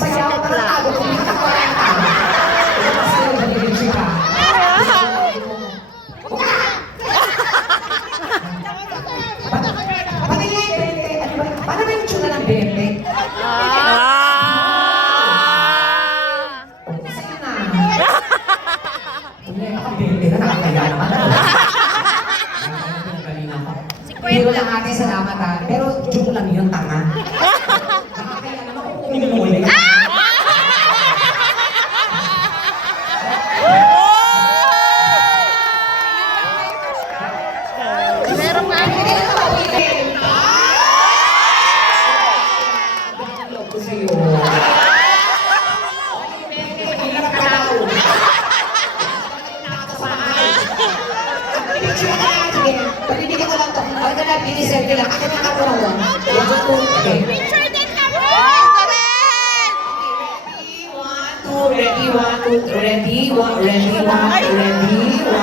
Sayaw ka na tago kung nakakorenta. Sayaw na din siya. Paano ba yung tsura ng bente? Sa'yo na. Hindi, nakabente na, nakakaya naman. Pero lang ate, salamat ha. Pero joke lang yun, tanga. Nakakaya naman kung umuli. Meron nga. Pabibigyan ko lang to. Huwag na lang, biniserve lang. Ako na katulong. Picture din kami! Ready, one, two, ready, one, two, ready, one, ready, one, ready, one.